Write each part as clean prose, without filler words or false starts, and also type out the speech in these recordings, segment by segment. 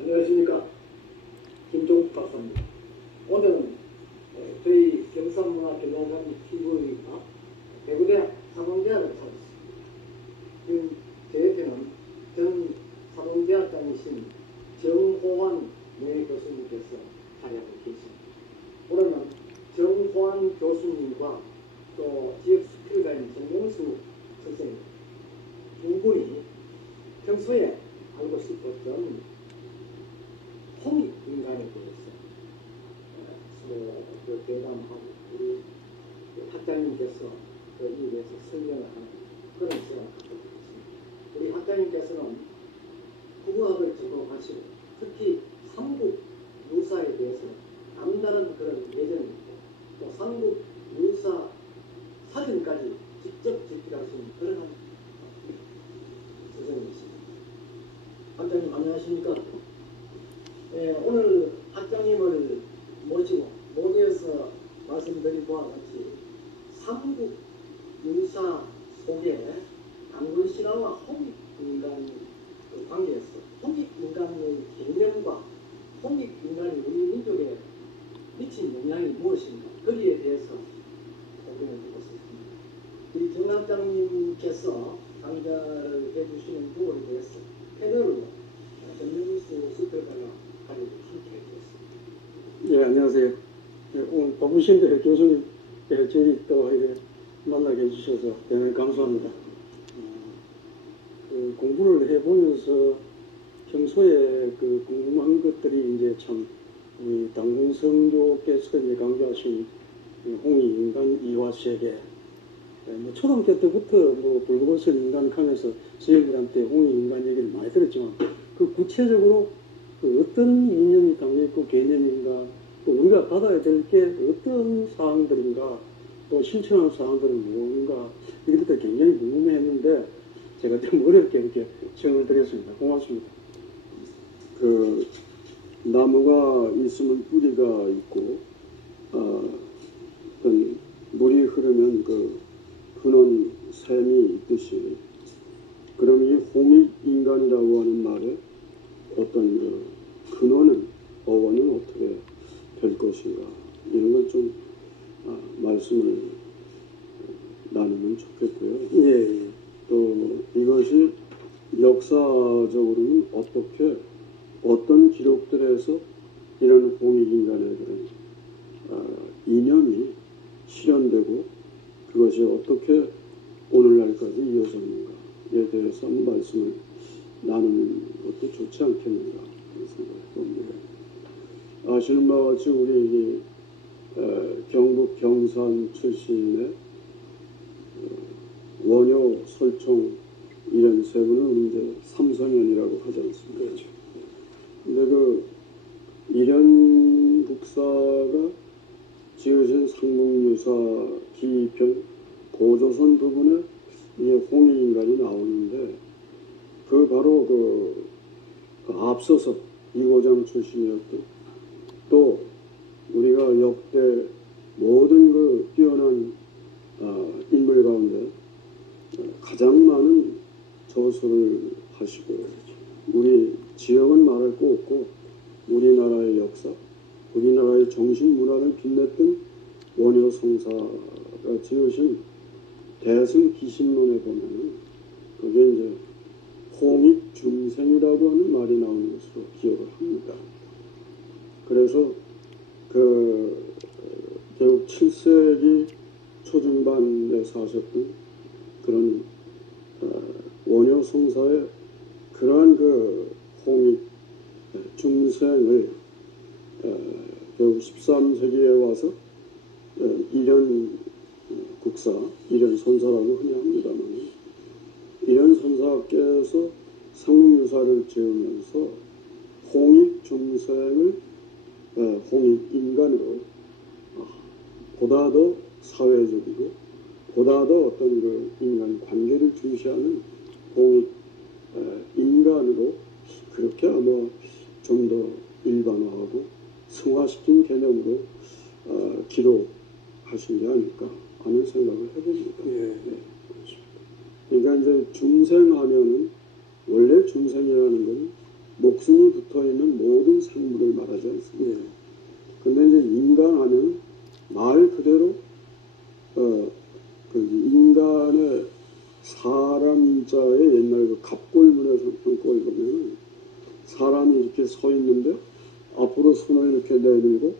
안녕하십니까. 김종국 박사입니다. 오늘은 저희 경산문화교육원 TV가 대구대학 사범대학을 찾았습니다. 지금 제 옆에는 전 사범대학장이신 정호환 명예교수님께서 자리하고 계십니다. 오늘은 정호환 교수님과 또 지역 스킬가인 정명수 선생님 두 분이 평소에 알고 싶었던 홍익 인간에 대해서 서로 대담하고 우리 학장님께서 이에 대해서 설명을 하는 그런 시간을 갖도록 하겠습니다. 우리 학장님께서는 국어학을 전공하시고 특히 삼국 유사에 대해서 남다른 그런 예정이 있고 또 삼국 유사 사전까지 직접 집필하시는 그런 선생님이십니다. 학장님 안녕하십니까? 오늘 학장님을 모시고 모두에서 말씀드린 바와 같이 삼국 유사 속에 단군 신화와 홍익 인간의 관계에서 홍익 인간의 개념과 홍익 인간이 우리 민족에 미친 영향이 무엇인가 거기에 대해서 고민을 해봤습니다. 우리 정 학장님께서 강좌를 해주시는 부분에 대해서 패널로 정명수 스피커가 예, 안녕하세요. 예, 오늘 바쁘신데 교수님 저희 또 이렇게 만나게 해주셔서 대단히 감사합니다. 그 공부를 해보면서 평소에 그 궁금한 것들이 이제 참 우리 단군 성교께서 이제 강조하신 홍익인간 이화세계 뭐 초등학교 때부터 뭐 불꽃을 인간하면서 저희들한테 홍익인간 얘기를 많이 들었지만 그 구체적으로 그 어떤 이념이 담겨있고 개념인가 또 우리가 받아야 될 게 어떤 사항들인가 또 실천할 사항들은 뭔가 이것들 굉장히 궁금해했는데 제가 좀 어렵게 이렇게 시험을 드렸습니다. 고맙습니다. 그 나무가 있으면 뿌리가 있고 어떤 물이 흐르면 그 근원 샘이 있듯이 그럼 이 홍익인간이라고 하는 말에 어떤 그 근원은 어원은 어떻게 될 것인가 이런 걸 좀 말씀을 나누면 좋겠고요. 예. 또 이것이 역사적으로는 어떻게 어떤 기록들에서 이런 홍익인간의 그런 이념이 실현되고 그것이 어떻게 오늘날까지 이어졌는가에 대해서 한번 말씀을 나누는 것도 좋지 않겠는가 그런 생각을 해봅니다. 아시는 바와 같이 우리 경북 경산 출신의 원효, 설총 이런 세 분은 이제 삼성현이라고 하지 않습니까? 그렇죠. 근데 그 이련 국사가 지어진 상국유사 기편 고조선 부분에 이 홍익인간이 나오는데 그 바로 그 앞서서 이고장 출신이었던 또 우리가 역대 모든 그 뛰어난 인물 가운데 가장 많은 저서를 하시고 우리 지역은 말할 거 없고 우리나라의 역사, 우리나라의 정신 문화를 빛냈던 원효 성사가 지으신 대승 기신론에 보면은 그게 이제 홍익 중생이라고 하는 말이 나오는 것으로 기억을 합니다. 그래서 그 결국 7세기 초중반에 사셨던 그런 원효 성사의 그러한 그 홍익 중생을 결국 13세기에 와서 이련 국사, 이련 선사라고 흔히 합니다만 이련 선사께서 상국유사를 지으면서 홍익 중생을 홍익 인간으로 보다 더 사회적이고 보다 더 어떤 그 인간 관계를 중시하는 홍익 인간으로 그렇게 아마 좀 더 일반화하고 승화시킨 개념으로 기록하신 게 아닐까 하는 생각을 해봅니다. 예. 그러니까 이제 중생하면은 원래 중생이라는 건 목숨이 붙어 서 있는 모든 생물을 말하지 않습니까? 예. 근데 이제 인간 하면 말 그대로 그 인간의 사람 인자의 옛날 그 갑골문에 썼던 걸 보면 사람이 이렇게 서 있는데 앞으로 손을 이렇게 내밀고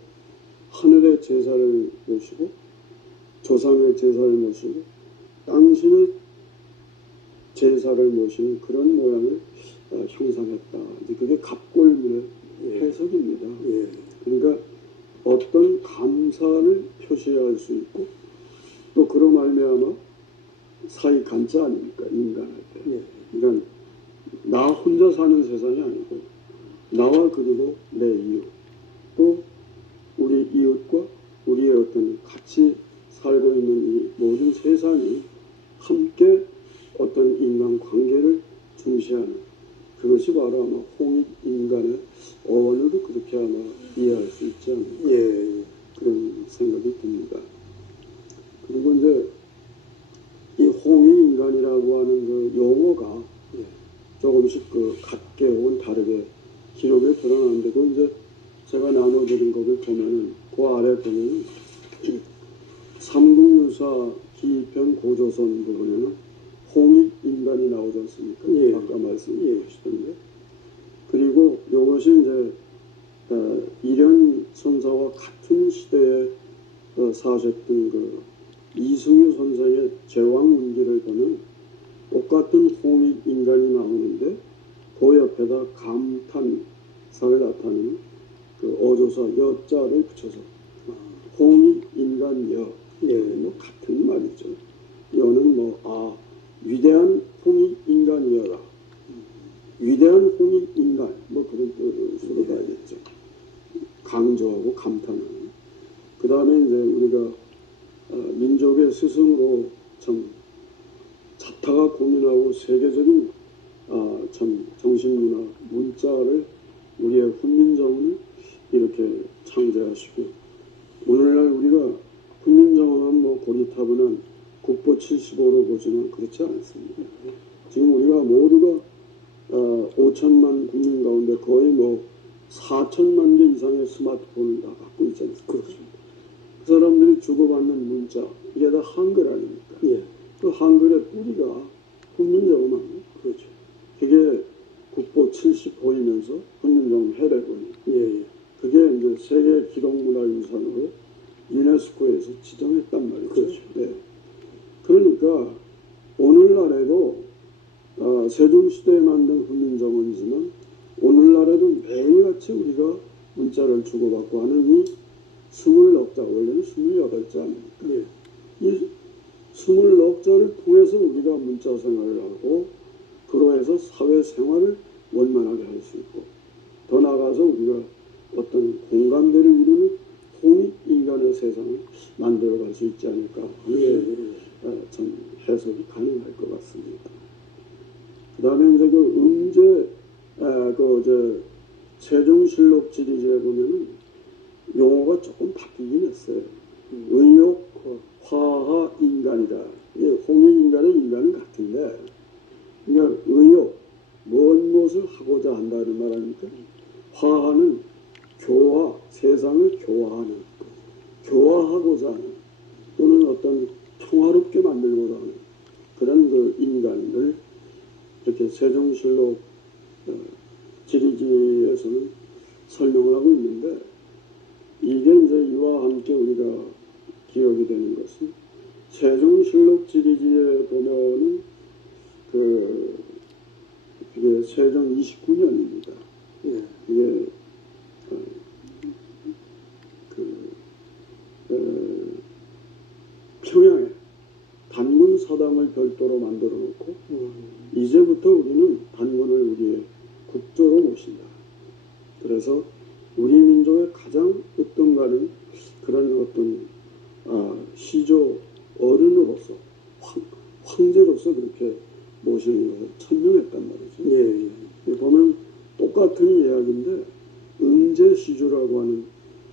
하늘의 제사를 모시고 조상의 제사를 모시고 당신의 제사를 모시는 그런 모양을 형상했다. 이제 그게 갑골문의 해석입니다. 예. 그러니까 어떤 감사를 표시할 수 있고 또 그로 말미암아 사이 간자 아닙니까? 인간한테. 예. 그러니까 나 혼자 사는 세상이 아니고 나와 그리고 내 이웃 또 우리 이웃과 우리의 어떤 같이 살고 있는 이 모든 세상이 함께 어떤 인간 관계를 중시하는 그것이 바로 아마 홍익인간의 어원으로 그렇게 아마 이해할 수 있지 않을까 예. 그런 생각이 듭니다. 그리고 이제 이 홍익인간이라고 하는 그 용어가 예. 조금씩 그 같게 혹은 다르게 기록에 드러나는데 그 이제 제가 나눠드린 것을 보면은 그 아래 보면은 삼국유사 기편 고조선 부분에는 홍익인간이 나오지 않습니까? 예. 아까 말씀해 주시던데 그리고 이것이 이제 이련 선사와 같은 시대에 사셨던 그 이승유 선생의 제왕문기를 보면 똑같은 홍익인간이 나오는데 그 옆에다 감탄사를 나타내는 그 어조사 여자를 붙여서 홍익인간여 예. 뭐 같은 말이죠. 여는 뭐 위대한 홍익인간이여라. 위대한 홍익인간 뭐 그런 뜻으로 봐야겠죠. 강조하고 감탄하는. 그 다음에 이제 우리가 민족의 스승으로 참 자타가 고민하고 세계적인 참 정신문화 문자를 우리의 훈민정음을 이렇게 창제하시고 오늘날 우리가 훈민정음은 뭐 고리타분한 국보 75로 보지만 그렇지 않습니다. 지금 우리가 모두가 5천만 국민 가운데 거의 뭐 4천만 개 이상의 스마트폰을 다 갖고 있지 않습니까? 그렇습니다. 그 사람들이 주고받는 문자 이게 다 한글 아닙니까? 예. 그 한글의 뿌리가 훈민정음 아닙니까? 그렇죠. 그게 국보 70호이면서 훈민정음 해례본이 예. 그게 이제 세계 기록문화유산으로 유네스코에서 지정했단 말이죠. 그렇죠. 네. 그러니까 오늘날에도 세종시대에 만든 훈민정음이지만 오늘날에도 매일같이 우리가 문자를 주고받고 하는 이 20넉자 원래는 28자 아닙니까? 예. 이 20넉자를 통해서 우리가 문자 생활을 하고 그로 해서 사회생활을 원만하게 할 수 있고 더 나아가서 우리가 어떤 공감대를 이루는 홍익인간의 세상을 만들어갈 수 있지 않을까 하는 전 해석이 가능할 것 같습니다. 그 다음에 이제 그 음제 세종실록 지리지에 보면은 용어가 조금 바뀌긴 했어요. 의욕, 화하, 인간이다. 이게 홍익인간의 인간은 같은데 그러니까 의욕, 뭔 무엇을 하고자 한다는 말 아닙니까? 화하는 교화, 세상을 교화하는, 교화하고자 하는 또는 어떤 평화롭게 만들고자 하는 그런 그 인간을 이렇게 세종실록 지리지에서는 설명을 하고 있는데 이게 이제 이와 함께 우리가 기억이 되는 것은 세종실록 지리지에 보면은 그게 세종 29년입니다. 예. 이게 평양에 단군 서당을 별도로 만들어 놓고 이제부터 우리는 단군을 우리의 국조로 모신다. 그래서 우리 민족의 가장 으뜸가는 그런 어떤 시조 어른으로서 황제로서 그렇게 모시는 것을 천명했단 말이죠. 예. 보면 똑같은 이야기인데 응제시주라고 하는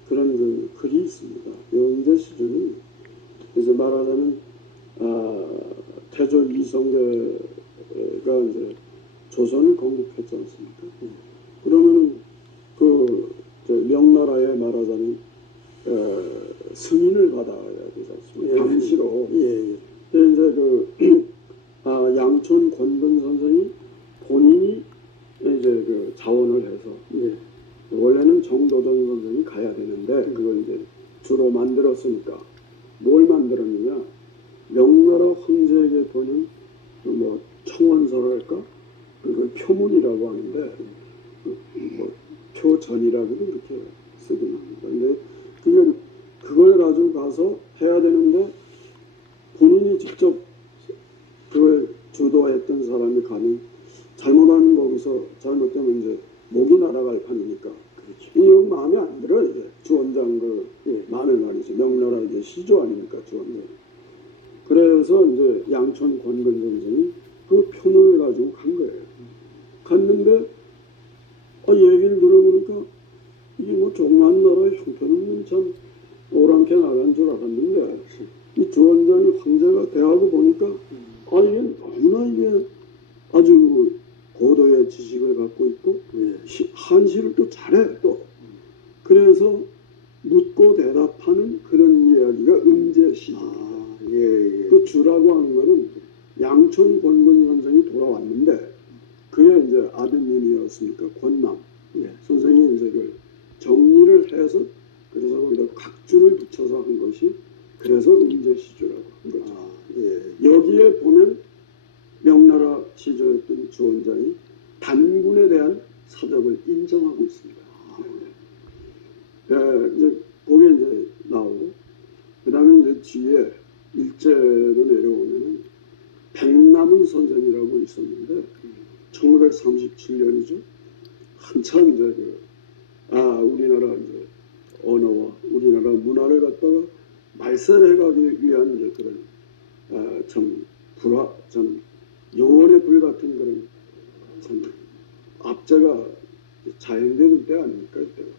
그런 그 글이 있습니다. 이 응제시주는 이제 말하자면 태조 이성계가 이제 조선을 건국했지 않습니까? 그러면은 저 명나라에 말하자면 승인을 받아야 되지 않습니까? 예. 당시로. 예. 이제 양촌 권근 선생이 본인이 이제 자원을 해서 예. 원래는 정도전 선생이 가야 되는데 그걸 이제 주로 만들었으니까 뭘 만들었느냐? 명나라 황제에게 보는 뭐 청원서랄까? 그걸 표문이라고 하는데 뭐 표전이라고도 그렇게 쓰긴 합니다. 근데 그걸 가지고 가서 해야 되는데 본인이 직접 그걸 주도했던 사람이 가면 잘못하면 거기서 잘못되면 이제 목이 날아갈 판이니까 이 마음에 안 들어. 이제 주원장 마음에 말이죠. 명나라 이제 시조 아닙니까 주원장. 그래서 이제 양촌 권근 선생이 그 표문을 가지고 간 거예요. 갔는데 얘기를 들어보니까 이게 뭐 조그만 나라의 형편은 참 오랑캐 나간 줄 알았는데 이 주원장이 황제가 대하고 보니까 이게 너무나 이게 아주 고도의 지식을 갖고 있고 한시를 또 잘해 또. 그래서 묻고 대답하는 그런 이야기가 음제시. 그 주라고 하는 거는 양촌 권근 선생이 돌아왔는데 그의 이제 아드님이었으니까 권남 선생이 이제 그 정리를 해서 그래서 거기다 각주를 붙여서 한 것이 그래서 음제시주라고 한 거죠. 여기에 보면 명나라 시조였던 주원장이 단군에 대한 사적을 인정하고 있습니다. 이제 그게 이제 나오고 그다음에 이제 뒤에 일제로 내려오면은 백남은 선생이라고 있었는데 1937년이죠. 한참 이제 우리나라 이제 언어와 우리나라 문화를 갖다가 말살해가기 위한 이제 그런 참 요원의 불 같은 그런 참 압제가 자행되는 때 아닙니까 이때가.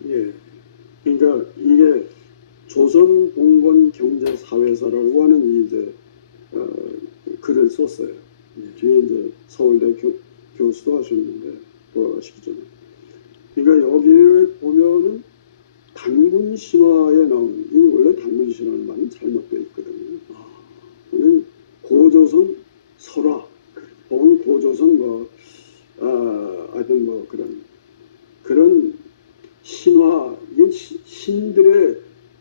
그러니까 이게 조선봉건경제사회사라고 하는 이제 글을 썼어요. 뒤에 이제 서울대 교수도 하셨는데 돌아가시기 전에. 그러니까 여기를 보면은 단군 신화에 나오는 이 원래 단군 신화는 말은 잘못되어 있거든요. 고조선 설화 혹은 고조선 하여튼 뭐 그런 신화 이게 신들의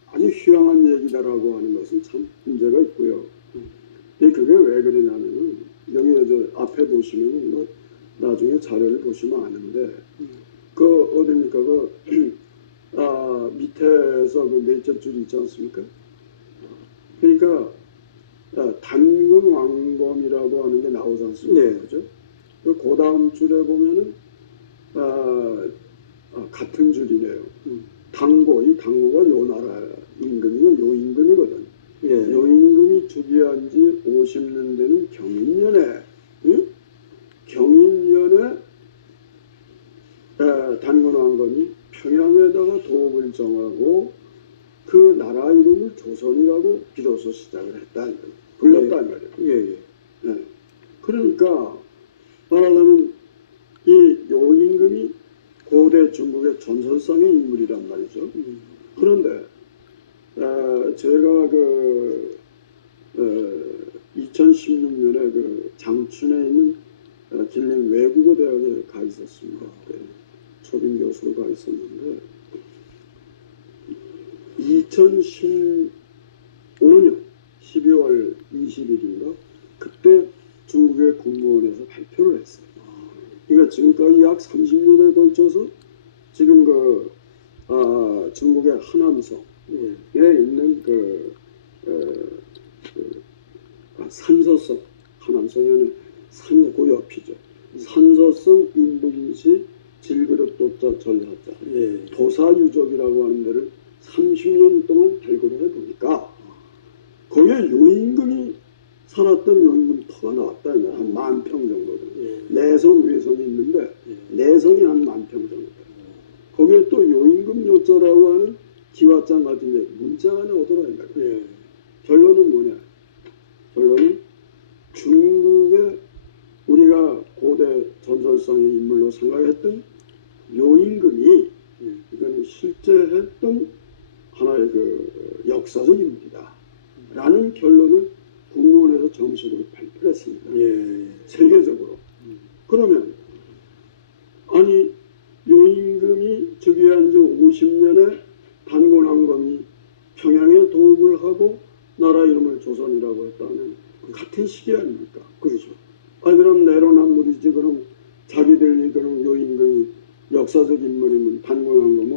아주 휘황한 얘기다라고 하는 것은 참 문제가 있고요. 그게 왜 그러냐면은 여기 이제 앞에 보시면은 뭐 나중에 자료를 보시면 아는데 어딥니까 밑에서 넷째 줄이 있지 않습니까? 그러니까 단군 왕검이라고 하는 게 나오지 않습니까? 그죠? 그 다음 줄에 보면은 같은 줄이네요. 이 당고가 요 나라 임금이고 요 임금이거든. 요 임금이 즉위한 지 50년 되는 경인년에 단군 왕건이 평양에다가 도읍을 정하고 그 나라 이름을 조선이라고 비로소 시작을 했다. 불렀다 말이에요. 그러니까 말하자면 요 임금이 고대 중국의 전설상의 인물이란 말이죠. 그런데 제가 2016년에 장춘에 있는 길림 외국어대학에 가 있었습니다. 그때 초빙 교수로 가 있었는데 2015년 12월 20일인가 그때 중국의 국무원에서 발표를 했어요. 그러니까 지금까지 약 30년에 걸쳐서 지금 중국의 하남성에 있는 산서성, 하남성에는 산고 옆이죠. 산서성 인부인시 질그릇도자 전사자 도사유적이라고 하는 데를 30년 동안 발굴을 해보니까 거기에 요임금이 살았던 요임금 터가 나왔다. 한 10,000평 정도는. 내성, 외성이 있는데 내성이 한 10,000평 정도. 거기에 또 요임금 요자라고 하는 기와장 같은 데 문자가 나오더라. 결론은 뭐냐? 결론은 중국의 우리가 고대 전설상의 인물로 생각했던 요임금이 이거는 실제 했던 하나의 그 역사적 인물이다 라는 결론을 국무원에서 정식으로 발표를 했습니다. 세계적으로. 그러면 아니 요임금이 즉위한 지 50년에 단곤왕건이 평양에 도읍을 하고 나라 이름을 조선이라고 했다는 같은 시기 아닙니까? 그렇죠. 아 그럼 내로남불이지. 그럼 자기들이 그럼 요임금이 역사적 인물이면 단곤왕건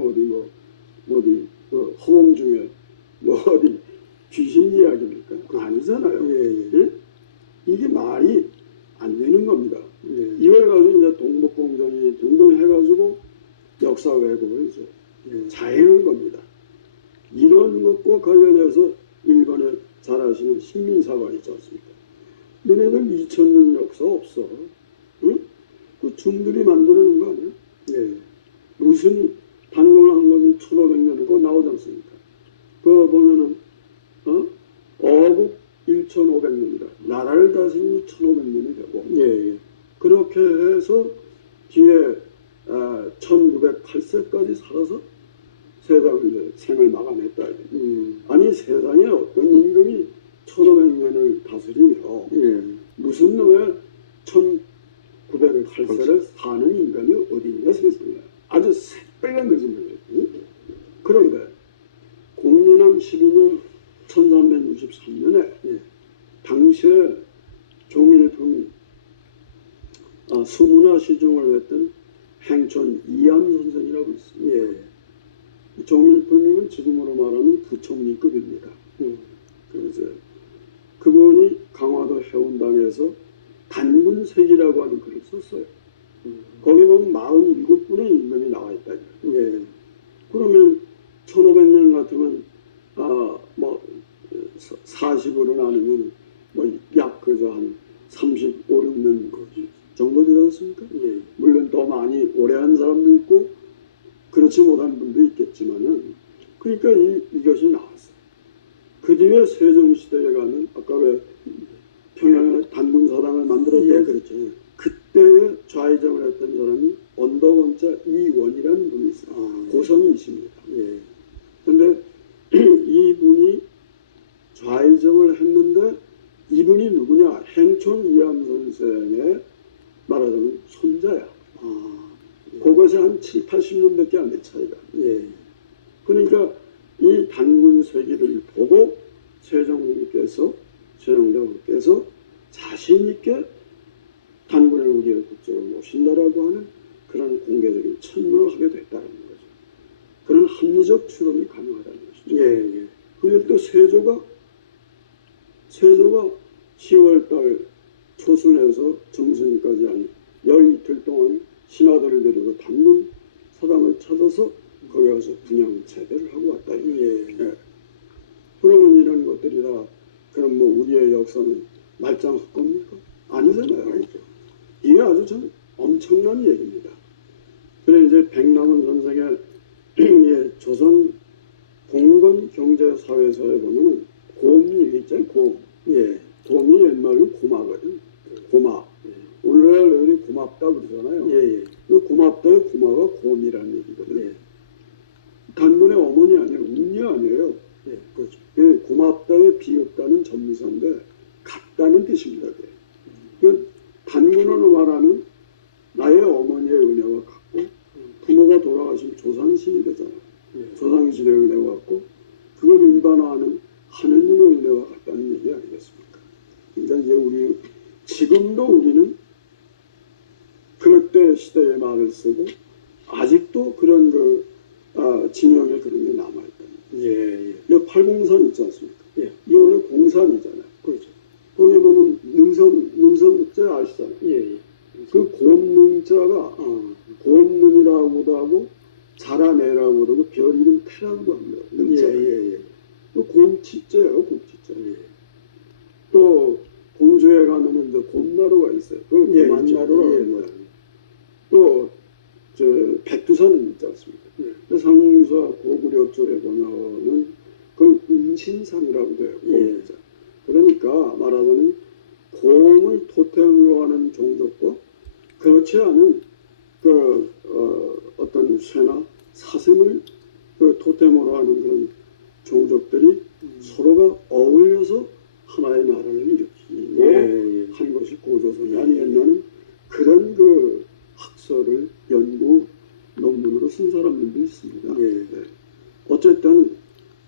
어디 그 허공 중에 어디 귀신 이야기입니까? 아니잖아요. 예? 이게 말이 안 되는 겁니다. 이걸 가지고 이제 동북공정이 등등 해가지고 역사 왜곡을 이제 자해는 겁니다. 이런 것과 관련해서 일본에 잘 아시는 신민사관 있지 않습니까? 너네들 2000년 역사 없어. 응? 그 중들이 만드는 거 아니야? 무슨 단곤왕건이 1500년 그거 나오지 않습니까? 그거 보면은 어국 1500년이다. 나라를 다스리는 1500년이 되고 그렇게 해서 뒤에 1908세까지 살아서 세상을 이제 생을 마감했다. 아니 세상에 어떤 임금이 1500년을 다스리며 무슨 놈의 1908세를 사는 인간이 어디 있냐 세상에. 아주 새빨간 거짓말이에요. 그런데 공민왕 12년 1363년에 당시에 종일품 수문화 시중을 했던 행촌 이암 선생이라고 있습니다. 종일품이면 지금으로 말하면 부총리급입니다. 그래서 그분이 강화도 해운당에서 단군색이라고 하는 글을 썼어요. 거기 보면 47분의 임금이 나와 있다. 그러면 1500년 같으면 40으로 나누면 약 그저 한 35, 6년 정도 되지 않습니까? 물론 더 많이 오래 한 사람도 있고 그렇지 못한 분도 있겠지만은 그러니까 이것이 나왔어요. 그 뒤에 세종시대에 가면 아까 왜 평양에 단군사당을 만들었던 그렇죠. 그때에 좌의정을 했던 사람이 언덕원자 이원이라는 분이 있어요. 고성이십니다. 그런데 이분이 좌의정을 했는데 이분이 누구냐? 행촌 이암 선생의 말하자면 손자야. 그것이 한 7, 80년밖에 안 돼 차이가. 그러니까 이 단군세기를 보고 세종대왕께서 자신 있게 단군을 우리의 국적으로 모신다라고 하는 그런 공개적인 천명을 하게 됐다는 거죠. 그런 합리적 추론이 가능하다는 것이죠. 그리고 또 세조가 10월달 초순에서 정순까지 한 열이틀 동안 신하들을 데리고 단군 사당을 찾아서 거기 가서 분양 제대를 하고 왔다. 그러면 이런 것들이 다 그럼 우리의 역사는 말짱할 겁니까? 아니잖아요. 이게 아주 참 엄청난 얘기입니다. 그래 이제 백남원 선생의 조선 공건경제사회서에 보면 곰이 있잖아요. 곰이 옛말로 고마거든. 고마. 오늘날 우리 고맙다 그러잖아요. 그 고맙다의 고마가 곰이라는 얘기거든요. 단군의 어머니 아니에요. 운녀 아니에요. 그렇죠. 그 고맙다에 비읍다는 전무사인데 같다는 뜻입니다. 그 단군으로 말하면 나의 어머니의 은혜와 같고 부모가 돌아가신 조상신이 되잖아요. 조상신의 은혜와 같고 그걸 일반화하는 하느님의 은혜와 같다는 얘기 아니겠습니까? 그러니까 이제 지금도 우리는 그때 시대의 말을 쓰고 아직도 그런 진영에 그런 게 남아있다는 거예요. 803 있지 않습니까? 이 원래 공산이잖아요. 그렇죠. 거기 보면 능성자 아시잖아요. 그 곰능자가 곰능이라고도 하고 자라내라고도 하고 별 이름 태라고도 합니다. 능자. 또 곰치자예요. 곰치자. 또 공주에 가면은 이제 곰나루가 있어요. 그 곰나루가 하는 거야. 또 백두산은 있지 않습니까? 상사 고구려 쪽에 보면은 그걸 운신산이라고도 해요. 곰자. 그러니까 말하자면 곰을 토템으로 하는 종족과 그렇지 않은 어떤 쇠나 사슴을 그 토템으로 하는 그런 종족들이 서로가 어울려서 하나의 나라를 일으키고 예. 한 것이 고조선이 아니었냐는 그런 그 학설을 연구 논문으로 쓴 사람들도 있습니다. 예. 네. 어쨌든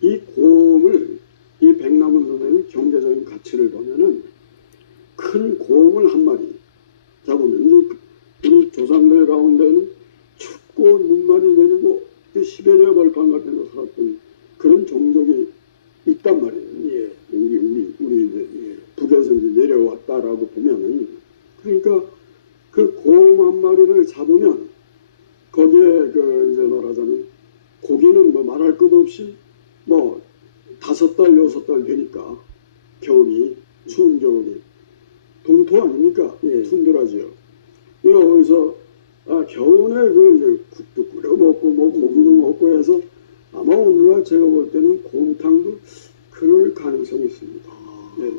이 곰을 이 백남은 선생은 경제적인 가치를 보면은 큰 곰을 한 마리 잡으면 이제 우리 조상들 가운데는 춥고 눈 많이 내리고 그 시베리아 벌판 같은 데 살았던 그런 종족이 있단 말이에요. 예. 우리 이제 북에서 이제 내려왔다라고 보면은 그러니까 그 곰 한 마리를 잡으면 거기에 그 이제 말하자면 고기는 뭐 말할 것 없이 뭐 5달 6달 되니까 겨울이 추운 겨울이 동토 아닙니까? 예. 툰드라지요. 이거 어디서 겨울에 그 이제 국도 끓여 먹고 뭐 고기도 먹고 해서 아마 오늘날 제가 볼 때는 곰탕도 그럴 가능성이 있습니다. 네.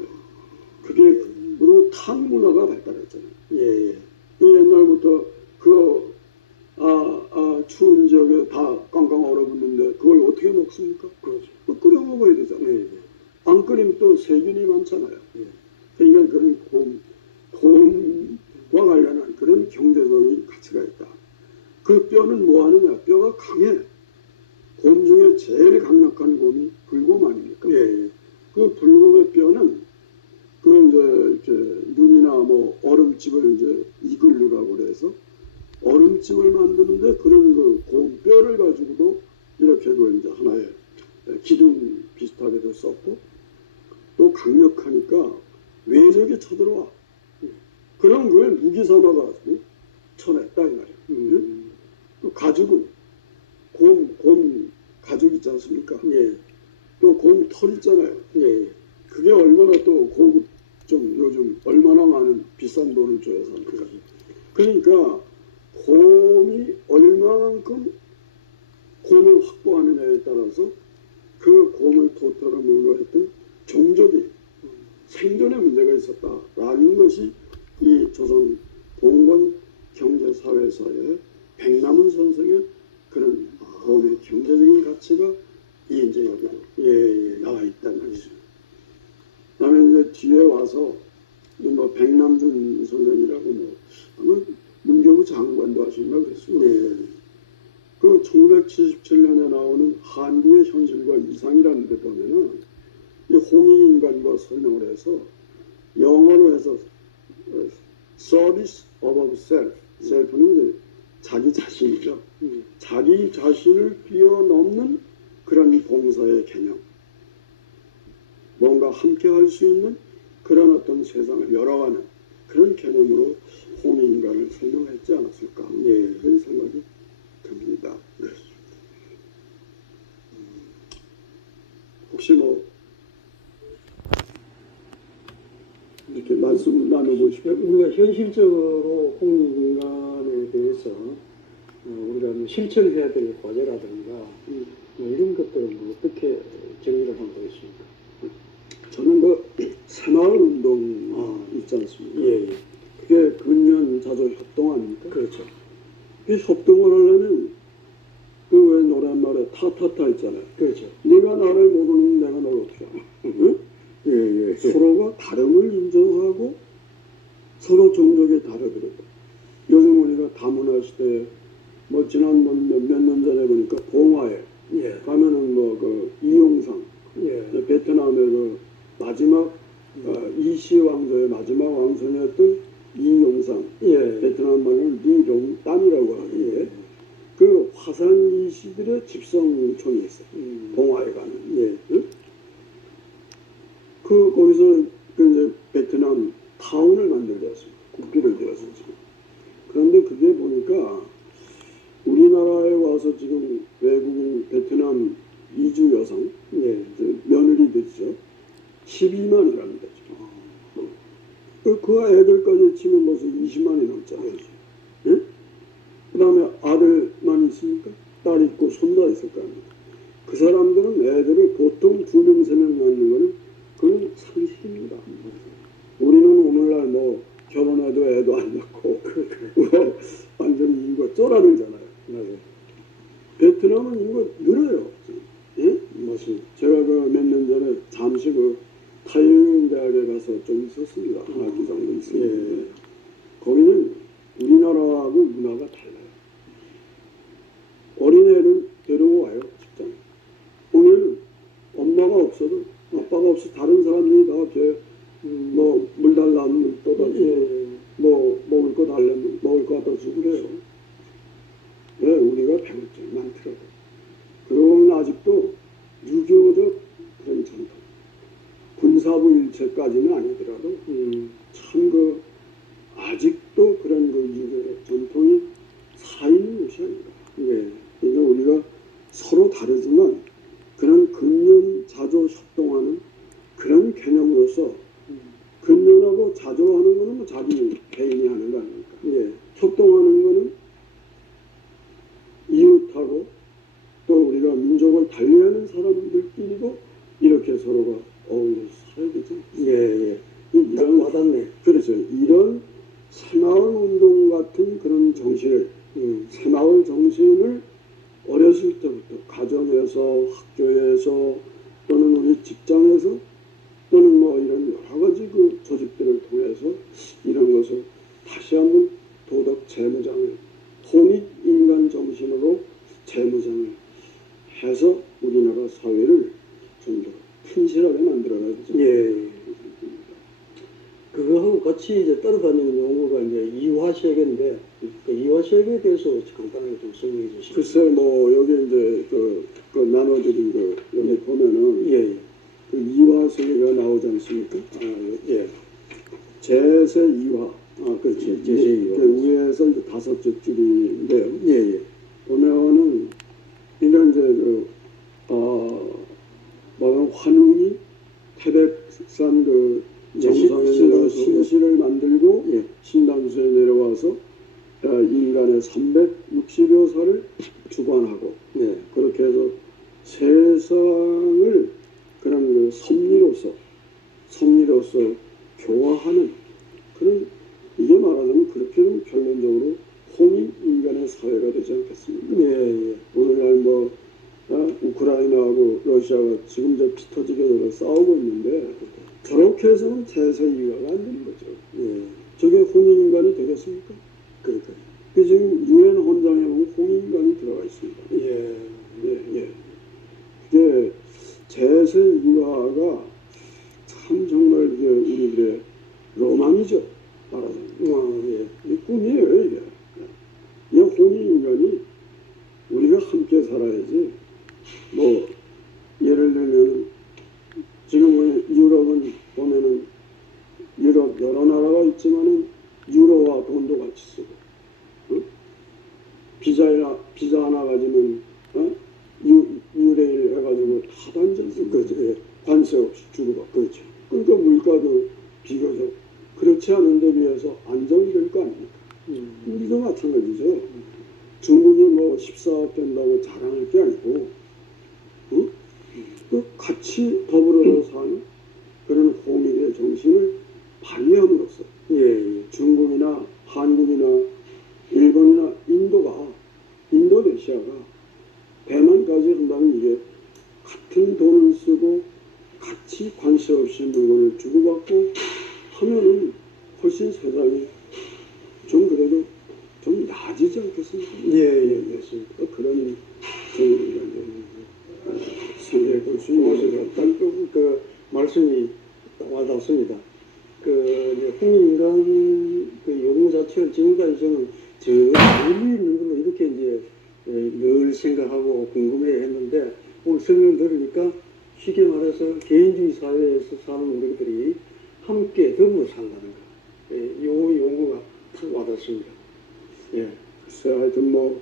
그게 그리고 탕 문화가 발달했잖아요. 예. 그 옛날부터 그 추운 지역에 다 깡깡 얼어붙는데 그걸 어떻게 먹습니까? 그렇죠. 끓여 먹어야 되잖아요. 예. 안 끓이면 또 세균이 많잖아요. 예. 그러니까 그런 곰과 관련한 그런 경제적인 가치가 있다. 그 뼈는 뭐 하느냐? 뼈가 강해. 곰 중에 제일 강력한 곰이 불곰 아닙니까? 예. 그 불곰의 뼈는 그 이제 이렇게 눈이나 뭐 얼음집을 이제 이글루라고 그래서 얼음집을 만드는데 그런 그 곰뼈를 가지고도 이렇게 그 이제 하나의 기둥 비슷하게도 썼고 또 강력하니까 외적이 쳐들어와. 그럼 그걸 무기 삼아가지고 쳐냈다 이 말이에요. 또 가죽은 곰 가죽 있지 않습니까? 예. 또 곰 털 있잖아요. 예. 그게 얼마나 또 고급 좀 요즘 얼마나 많은 비싼 돈을 줘야 삽니까? 그러니까 곰이 얼마만큼 곰을 확보하느냐에 따라서 그 곰을 토토로 했던 종족이 생존에 문제가 있었다라는 것이 이 조선 봉건 경제사회사의 백남은 선생의 그런 곰의 경제적인 가치가 이제 여기로 나와 있다는 것이죠. 그다음에 이제 뒤에 와서 뭐 백남준 선생이라고 뭐 아마 문교부 장관도 하신다고 그랬습니다. 그 1977년에 나오는 한국의 현실과 이상이라는 데 보면은 이 홍익인간과 설명을 해서 영어로 해서 Service above self, self는 이제 자기 자신이죠. 자기 자신을 뛰어넘는 그런 봉사의 개념, 뭔가 함께 할 수 있는 그런 어떤 세상을 열어가는 그런 개념으로 홍익인간을 설명했지 않았을까 그런 생각이 듭니다. 네. 혹시 뭐 이렇게 말씀 나눠보시고 우리가 현실적으로 홍익인간에 대해서 우리가 뭐 실천해야 될 과제라든가 뭐 이런 것들은 뭐 어떻게 정리를 하고 있습니까? 저는 그 새마을 운동 있지 않습니까? 예. 그게 근년 자조 협동 아닙니까? 그렇죠. 그 협동을 하려면 그 왜 노랫말에 타타타 있잖아요. 그렇죠. 네가 나를 모르는 내가 너를 어떻게 알아? 응? 예. 서로가 다름을 인정하고 서로 종족이 다르더라도 요즘 우리가 다문화 시대에 뭐 지난 몇 년 전에 보니까 봉화에 예. 가면은 뭐 그 이용상 예. 베트남의 그 마지막 이시 왕조의 마지막 왕손이었던 이용상 예. 베트남 말로는 리롱땀이라고 하는데 그 화산 이시들의 집성촌이 있어요. 봉화에 가는. 응? 그 거기서 그 이제 베트남 타운을 만들었습니다. 국기를 들었습니다. 그런데 그게 보니까 우리나라에 와서 지금 외국인 베트남 이주 여성 며느리들이죠. 12만이랍니다. 그 애들까지 치면 벌써 20만이 넘잖아요. 예? 그 다음에 아들만 있습니까? 딸 있고 손 다 있을 거 아닙니까? 그 사람들은 애들을 보통 2명, 3명 낳는 거는 그건 상식입니다. 우리는 오늘날 뭐 결혼해도 애도 안 낳고 완전히 이거 쫄아들잖아요. 베트남은 이거 늘어요. 예? 맞습니다. 제가 그 몇 년 전에 잠시 그 타이밍 대학에 가서 좀 있었습니다. 한 학기 정도 있었는데 예. 거기는 우리나라하고 문화가 달라요. 어린애를 데리고 와요, 직장에. 오면 엄마가 없어도 아빠가 없어 다른 사람들이 다 이렇게 뭐 물 달라면 물 떠다 주고 예. 뭐 먹을 거 달라면 먹을 거 갖다 주고 그래요. 왜 우리가 배울 점이 많더라고. 그러고는 아직도 유교적 그런 전통, 군사부 일체까지는 아니더라도 참 그 아직도 그런 그 유교적 전통이 살아있는 곳이 아닌가. 예. 그러니까 우리가 서로 다르지만 그런 근면자조 협동하는 그런 개념으로서 근면하고 자조하는 거는 뭐 자기 개인이 하는 거 아닙니까? 예. 협동하는 거는 이웃하고 또 우리가 민족을 달리하는 사람들끼리도 이렇게 서로가 어울려서 살아야 되죠. 예. 예. 딱 이런 와닿네. 그렇죠. 이런 새마을 운동 같은 그런 정신을 새마을 정신을 어렸을 때부터 가정에서 학교에서 또는 우리 직장에서 또는 뭐 이런 여러 가지 그 조직들을 통해서 이런 것을 다시 한번 도덕 재무장을 홍익 인간 정신으로 재무장을 해서 우리나라 사회를 좀 더 튼실하게 만들어가죠. 예. 그거하고 같이 이제 따라다니는 용어가 이제 이화세계인데 그 이화세계에 대해서 간단하게 좀 설명해 주시죠. 글쎄 뭐 여기 이제 그 나눠드린 거 여기 예. 보면은 예. 그 이화세계가 나오지 않습니까? 예. 제세 이화. 그렇지. 제세 이화. 그 위에서 이제 다섯째 줄인데요. 예. 보면은 이런 이제 뭐 환웅이 태백산 그 정상에 내려와서 신실을 만들고 예. 신당수에 내려와서 인간의 360여 살을 주관하고 예. 그렇게 해서 세상을 그런 그 섭리로서 교화하는 그런 이게 말하자면 그렇게 좀 결론적으로 홍익 인간의 사회가 되지 않겠습니까? 예. 오늘날 뭐 우크라이나하고 러시아가 지금 저 피 터지게 싸우고 있는데 저렇게 해서는 제세 이화가 안 되는 거죠. 예. 저게 홍익 인간이 되겠습니까? 그러니까. 그 지금 유엔 헌장에 보면 홍익 인간이 들어가 있습니다. 예. 예. 그게 제세 이화가 참 정말 이게 우리들의 로망이죠. 말하자면. 예. 이 꿈이에요, 이게. 이 홍익 인간이 우리가 함께 살아야지. 뭐 예를 들면 지금 유럽은 보면은 유럽 여러 나라가 있지만은 유로와 돈도 같이 쓰고 비자 하나 가지면 유레일 해가지고 다 단전 쓰고 그렇죠. 관세 없이 주고받고 그렇죠. 그러니까 물가도 비교적 그렇지 않은데 비해서 안정이 될 거 아닙니까? 우리도 마찬가지죠. 중국이 뭐 14억 된다고 자랑할 게 아니고 그 같이 더불어 사는 그런 홍익의 정신을 발휘함으로써 중국이나 한국이나 일본이나 인도네시아가 대만까지 한다면 이게 같은 돈을 쓰고 같이 관세 없이 물건을 주고받고 하면은 훨씬 세상이 좀 그래도 좀 나아지지 않겠습니까? 예. 맞습니다. 그런 정의가 생각해 볼 수 있는 거죠. 그 말씀이 딱 와닿습니다. 그 홍익인간 그 용어 자체를 지금까지 저는 저 멀리 있는 걸로 이렇게 이제 늘 생각하고 궁금해했는데 오늘 설명을 들으니까 쉽게 말해서 개인주의 사회에서 사는 우리들이 함께 더불어 산다는 거. 요 용어가 탁 와닿습니다. 예. 글쎄 하여튼 뭐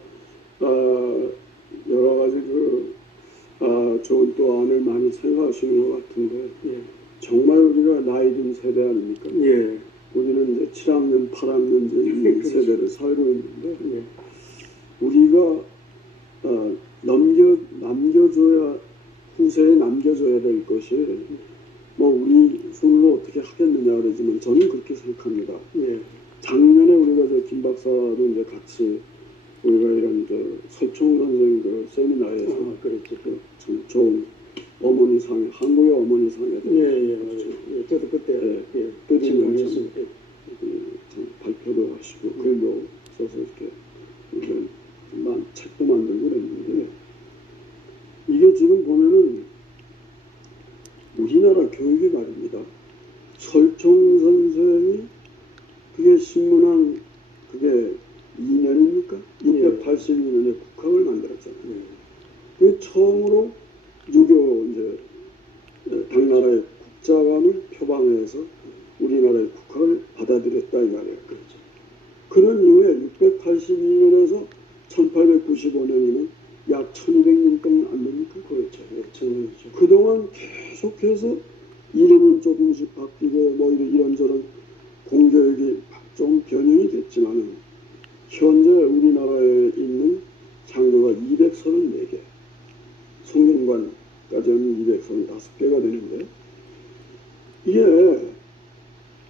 여러 가지 좋은 또 안을 많이 생각하시는 것 같은데 예. 정말 우리가 나이 든 세대 아닙니까? 예. 우리는 이제 7학년, 8학년 이제 이 그렇죠. 세대를 살고 있는데 예. 우리가 남겨줘야 후세에 남겨줘야 될 것이 뭐 우리 손으로 어떻게 하겠느냐 그러지만 저는 그렇게 생각합니다. 예. 작년에 우리가 저 김 박사도 이제 같이 우리가 이런 설총 선생 그 세미나에서 그렇죠. 참 좋은 어머니상, 한국의 어머니상에 예, 맞아요. 예, 저도 그때 뜻있는 진행했습니다. 참 발표도 하시고 글도 써서 이렇게 이런 책도 만들고 그랬는데 이게 지금 보면은 우리나라 교육이 말입니다. 설총 선생이 그게 신문한 그게 2년입니까? 682년에 국학을 만들었잖아요. 그 처음으로 유교 이제 당나라의 국자감을 표방해서 우리나라의 국학을 받아들였다 이 말이에요. 그렇죠. 그런 이후에 682년에서 1895년이면 약 1200년 동안 안 됩니까? 그렇죠. 예, 정년이죠. 그동안 계속해서 이름은 조금씩 바뀌고 뭐 이런저런 공교육이 좀 변형이 됐지만 현재 우리나라에 있는 장교가 234개, 송년관까지 하면 235개가 되는데 이게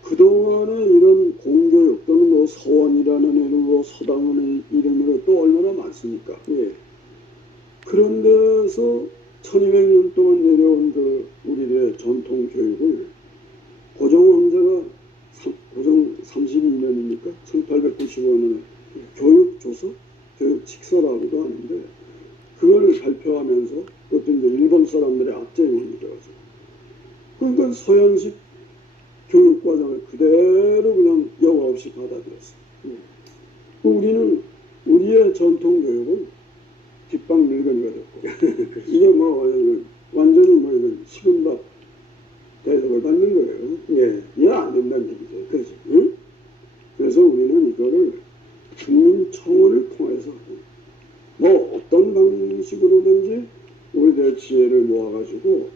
그동안에 이런 공교육 또는 뭐 서원이라는 이름으로 서당원의 이름으로 또 얼마나 많습니까? 예. 그런 데서 1200년 동안 내려온 그 우리의 전통 교육을 고종 황제가 고종 32년입니까? 1895년에 교육조서, 교육칙서라고도 하는데 그걸 발표하면서 그것도 이제 일본 사람들의 압제용이 되어가지고 그러니까 서양식 교육과정을 그대로 그냥 여과 없이 받아들였어요. 우리는 우리의 전통 교육은 뒷방 늙은이가 됐고 이게 뭐 완전히 뭐 이건 식은 밥 대접을 받는 거예요. 예. 이해 안 된다는 얘기죠. 그렇죠. 응? 그래서 우리는 이거를 국민청원을 통해서 뭐 어떤 방식으로든지 우리들의 지혜를 모아가지고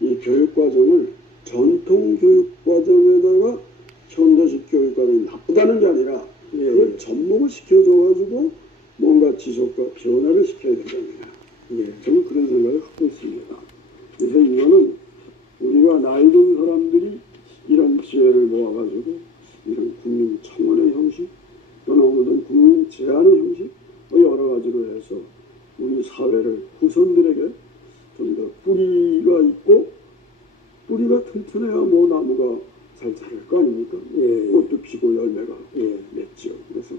이 교육과정을 전통 교육과정에다가 현대식 교육과정이 나쁘다는 게 아니라 그걸 접목을 시켜줘가지고 뭔가 지속과 변화를 시켜야 된다는 거예요. 저는 그런 생각을 갖고 있습니다. 그래서 이거는 우리가 나이 든 사람들이 이런 지혜를 모아가지고 이런 국민청원의 형식 또는 어떤 국민 제안의 형식 뭐 여러 가지로 해서 우리 사회를 후손들에게 좀 더 뿌리가 있고 뿌리가 튼튼해야 뭐 나무가 잘 자랄 거 아닙니까? 꽃도 피고 열매가 맺죠. 그래서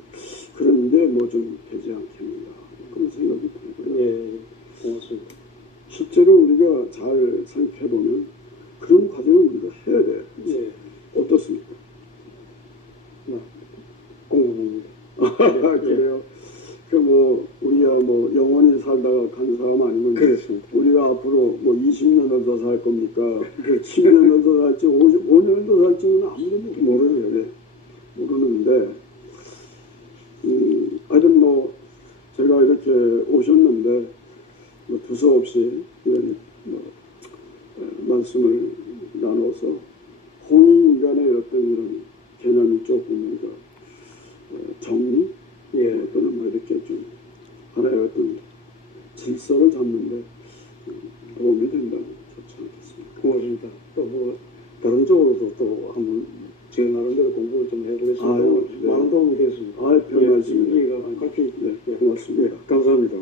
그런 게 뭐 좀 되지 않겠는가 그런 생각이 들고요. 고맙습니다. 실제로 우리가 잘 생각해 보면 그런 과정을 우리가 해야 돼요. 어떻습니까? 공감합니다. 그래요. 그 뭐 우리가 뭐 영원히 살다가 간 사람 아니면 그렇습니다. 우리가 앞으로 뭐 20년을 더 살 겁니까? 10년을 더 살지 5년을 더 살지는 아무도 모르는데 하여튼 뭐 제가 이렇게 오셨는데 뭐 두서없이 이런 뭐 말씀을 나눠서 홍익인간의 어떤 이런 개념이 조금 정리 또는 뭐 이렇게 좀 하나의 어떤 질서를 잡는데 도움이 된다면 좋지 않겠습니까? 고맙습니다. 또 뭐 다른 쪽으로도 또 한번 제 나름대로 공부를 좀 해보겠습니다. 아유, 네. 많은 도움이 되었습니다. 별 말씀입니다. 이해가 같이 고맙습니다. 감사합니다.